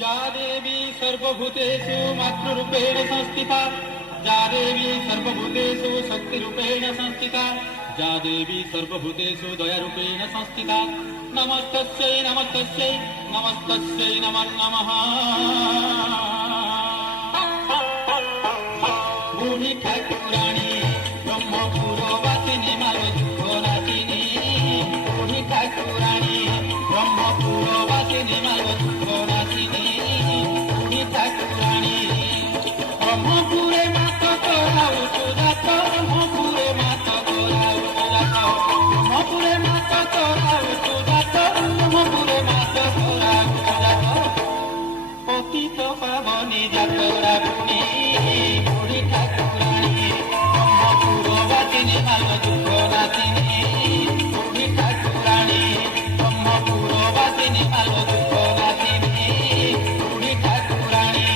या देवी सर्वभूतेषु मातृरूपेण संस्थिता, या देवी सर्वभूतेषु शक्तिरूपेण संस्थिता, या देवी सर्वभूतेषु दयारूपेण संस्थिता, नमस्तस्यै नमस्तस्यै नमस्तस्यै नमो नमः। बुढ़ी ठाकुराणी ब्रह्मपुरवासिनी मारो दुख नाशिनी, बुढ़ी ठाकुराणी ब्रह्मपुरवासिनी मारो दुख नाशिनी, बुढ़ी ठाकुराणी ब्रह्मपुरे मात कराऊ सुजात, ब्रह्मपुरे मात कराऊ सुजात, ब्रह्मपुरे मात कराऊ सुजात, ब्रह्मपुरे मात कराऊ सुजात, पतित पावनी जातरा पुनी बुढ़ी ठाकुराणी ब्रह्मपुरवासिनी मारो दुख नाशिनी, बुढ़ी ठाकुराणी ब्रह्मपुरवासिनी मारो दुख नाशिनी, बुढ़ी ठाकुराणी।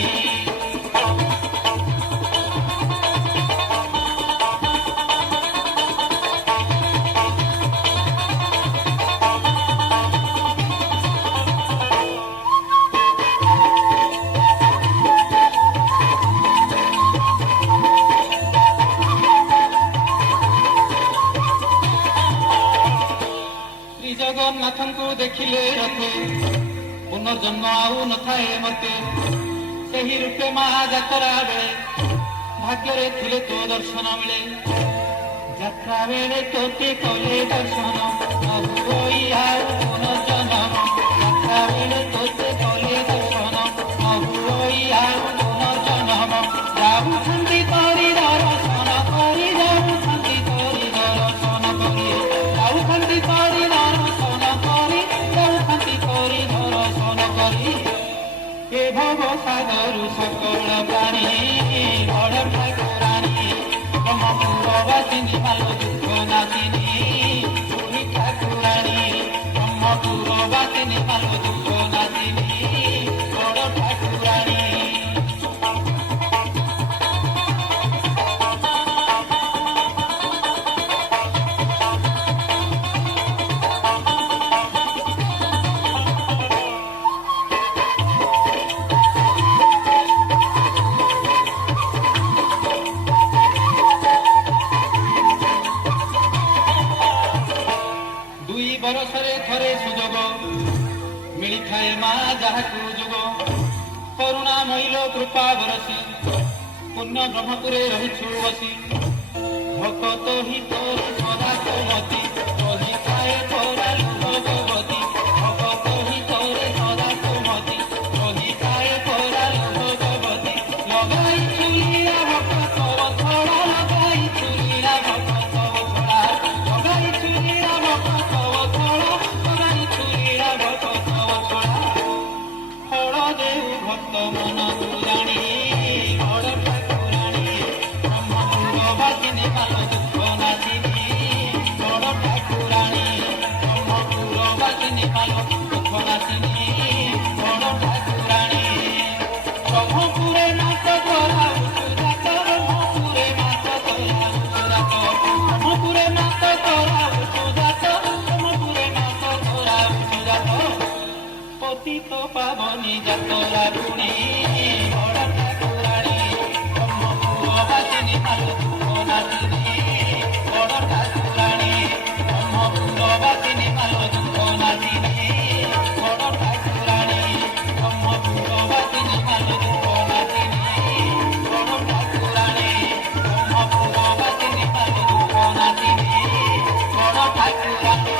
ଜଗନ୍ନାଥଙ୍କୁ ଦେଖିଲେ ରଥେ ପୁନର୍ଜନ୍ମ ଆଉ ନଥାଏ ମତେ, ସେହି ରୂପେ ମା ଯାତ୍ରା ବେଳେ ଭାଗ୍ୟରେ ଥିଲେ ତୋ ଦର୍ଶନ ମିଳେ, ଯାତ୍ରା ବେଳେ ତୋତେ କଲେ ଦର୍ଶନ ନହୁଇ ଆଉ ପୁନର୍ଜନ୍ମ, ଯାତ୍ରା ବେଳେ ତୋତେ କଲେ ଦର୍ଶନ ନହୁଇ ଆଉ ପୁନର୍ଜନ୍ମ, ଯାଉଛନ୍ତି ତୋରି ଦର୍ଶନ କରି, ଯାଉଛନ୍ତି ତୋରି ଦର୍ଶନ କରି, ଯାଉଛନ୍ତି ତୋରି ভব সাগর সকল প্রাণী বড় ঠাকুরানী ব্রহ্মপুরবাসিনী ভালো দুঃখ নাশিনী, বুড়ি ঠাকুরানী ব্রহ্মপুরবাসিনী ভালো দুঃখ নাশিনী, বড় ঠাকুরানী। ବରଷରେ ଥରେ ସୁଯୋଗ ମିଳିଥାଏ ମା ଯାହାକୁ ଯୋଗ, କରୁଣା ମଇଲ କୃପା ବରସି ପୁଣ୍ୟ ବ୍ରହ୍ମପୁରେ ରହିଛୁ ବସି, ଭକତ ହି ତୋର ସଦା କୋମତି ରହିଥାଏ ତୋରା ଭଗବତୀ, ଭକତ ହି ତୋର ସଦା କୋମତି ରହିଥାଏ ତୋରା ଭଗବତୀ, ଲଗାଇ ଚୁଲିଆ ଭକତ ଛଡ଼ା, ଲଗାଇ ଚୁଲିଆ ଭକତ ଛଡ଼ା, ଲଗାଇ ଚୁଲିଆ ଭକତ ভক্ত মন তুলাণী বড় ঠাকুরাণী ব্রহ্মপুরবাসিনী ভালো দুঃখ নাশিনী, বড় ঠাকুরাণী ব্রহ্মপুরবাসিনী ভালো দুঃখ নাশিনী, বড় ঠাকুরাণী। ব্রহ্মপুরে মাত করাও সুজাত, ব্রহ্মপুরে মাত করাও সুজাত, ব্রহ্মপুরে মাত করাও সুজাত, ব্রহ্মপুরে মাত করাও সুজাত, পতিত পাবনী যাতরা পুনি বড় ঠাকুরাণী ব্রহ্মপুরবাসিনী ভালো দুঃখ নাশিনী, বড় ঠাকুরাণী ব্রহ্মপুরবাসিনী ভালো দুঃখ নাশিনী, বড় ঠাকুরাণী ব্রহ্মপুরবাসিনী ভালো দুঃখ নাশিনী, বড় ঠাকুরাণী ব্রহ্মপুরবাসিনী ভালো দুঃখ নাশিনী, বড় ঠাকুরাণী।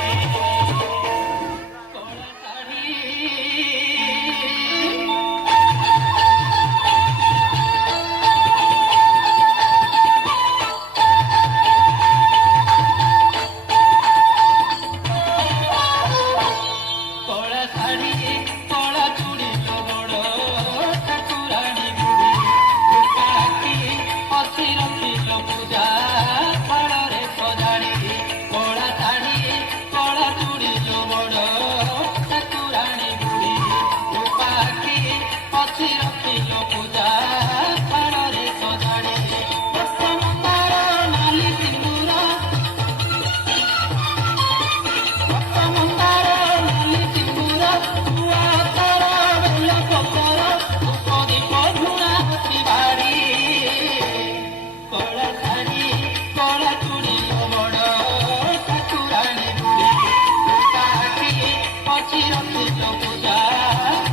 ପଛି ରଖିଲ ପୂଜା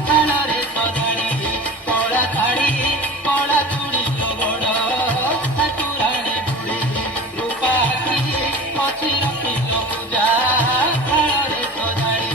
ଥାଳରେ ସଜାଡ଼ି କଳା ଶାଢ଼ୀ କଳା ଚୁଡ଼ି ବଡ଼ ଠାକୁରାଣୀ ବୁଢ଼ୀ ରୂପା ଆଖି ପଛି ରଖିଲ ପୂଜା ଥାଳରେ ସଜାଡ଼ି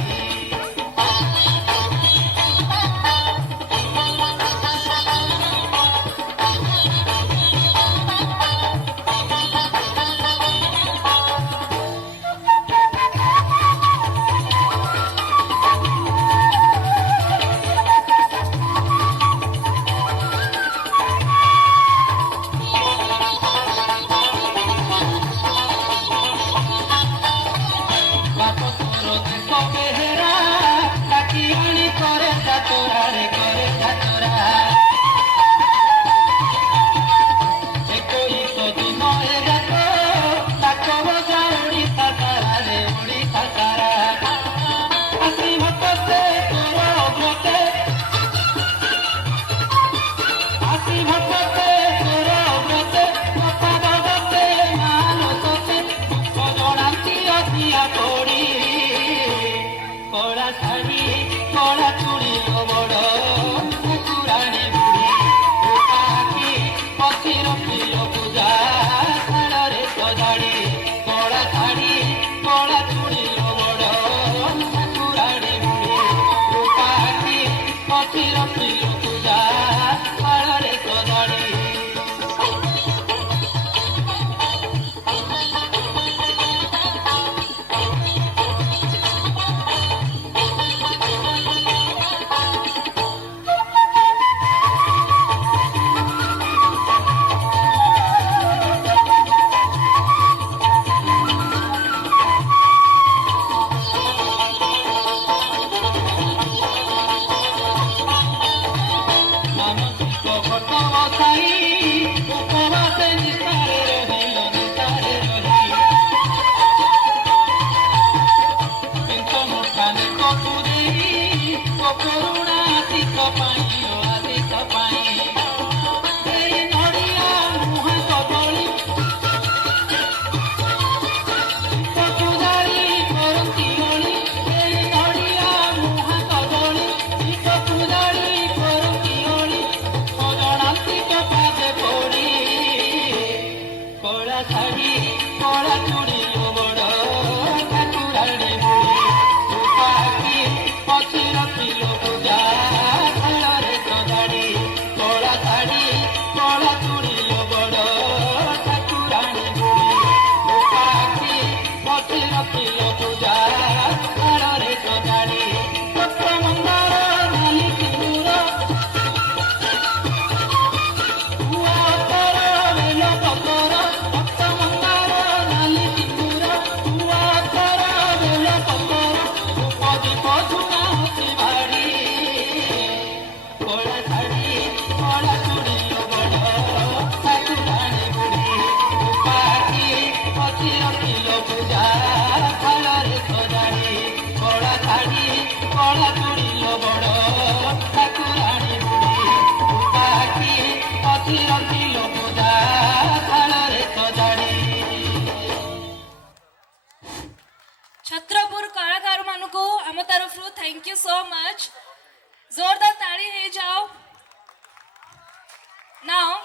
ବାପ ତୋର ଦେଶ ବେହେରା ଡାକି ଆଣି କରେ ଯାତରାରେ କରେ ଯାତରା ଏକୋଇଶ ଦିନ ଏ ଯାତ ତାକ ବଜା ଓଡ଼ିଶା ସାରାରେ ଓଡ଼ିଶା ସାରା ଆସି ଭଟତେ ତୋର ବ୍ରତେ ଆସି ଭଟତେ ତୋର ବ୍ରତେ କଥା ବାବତେ ମାନ ତତେ ଦୁଃଖ ଜଣାନ୍ତି ଅଧିଆ ପଡ଼ି କଳା ଶାଢ଼ୀ କଳା ଚୁଡ଼ି ବଡ଼ ଠାକୁରାଣୀ ବୁଢ଼ୀ ରୂପା ଆଖି ପଛି ରଖିଲ ପୂଜା ଥାଳରେ ସଜାଡ଼ି କଳା ଶାଢ଼ୀ କଳା ଚୁଡ଼ି ବଡ଼ ଠାକୁରାଣୀ ବୁଢ଼ୀ ରୂପା ଆଖି ପଛି ରଖିଲ ପୂଜା ଥାଳରେ ସଜାଡ଼ି ମାନସିକ ଭଟ ବସାଇ ଉପବାସେ ନିଶାରେ ରହିଲ ନିଶାରେ ରହି ପେନ୍ସନ ଖାନେକ ଦେଇ କରୁଣା ଆଶିଷ ପାଇଁ ଆଶିଷ ପାଇଁ ଏଇ ନଡ଼ିଆ ମୁହଁ କଦଳୀ ପୂଜାରୀ କରନ୍ତି ଅଳି ଏଇ ନଡ଼ିଆ ମୁହଁ କଦଳୀ ପୂଜାରୀ କରନ୍ତି ଅଳି ଅଜଣାନ୍ତି ଟପାରେ ପଡ଼ି କଳା ଶାଢ଼ୀ କଳା ଚୁଡ଼ି ବଡ଼ ଠାକୁରାଣୀ ବୁଢ଼ୀ ରୂପା ଆଖି ପଛି ରଖିଲ ପୂଜା ଥାଳରେ ସଜାଡ଼ି କଳା ଶାଢ଼ୀ କଳା ଚୁଡ଼ି ବଡ଼ ଠାକୁରାଣୀ ବୁଢ଼ୀ ରୂପା ଆଖି ପଛି ରଖିଲ ପୂଜା ଥାଳରେ ସଜାଡ଼ି ପତ୍ର ମନ୍ଦାର ନାଲି ସିନ୍ଦୁର ଉଆତର ବେଲ ପତର ପତ୍ର ମନ୍ଦାର ନାଲି ସିନ୍ଦୁର ଉଆତର ବେଲ ପତର ଧୂପ ଦୀପ ଝୁଣା ହସି ବାଡ଼ି କଳା ଶାଢ଼ୀ କଳା ଚୁଡ଼ି ବଡ଼ ଠାକୁରାଣୀ ବୁଢ଼ୀ ରୂପା ଆଖି ପଛି ରଖିଲ ପୂଜା ଥାଳରେ ସଜାଡ଼ି କଳା ଶାଢ଼ୀ କଳା ଚୁଡ଼ି ବଡ଼ ଠାକୁରାଣୀ ବୁଢ଼ୀ ରୂପା ଆଖି ପଛି ରଖିଲ ପୂଜା ଥାଳରେ ସଜାଡ଼ି ଛତ୍ରପୁର କଳାକାର ମାନଙ୍କୁ ଆମ ତରଫରୁ ଥ୍ୟାଙ୍କ ୟୁ ସୋ ମଚ୍। ଜୋରଦାର ତାଳି ହେଇଯାଉ। ନାଓ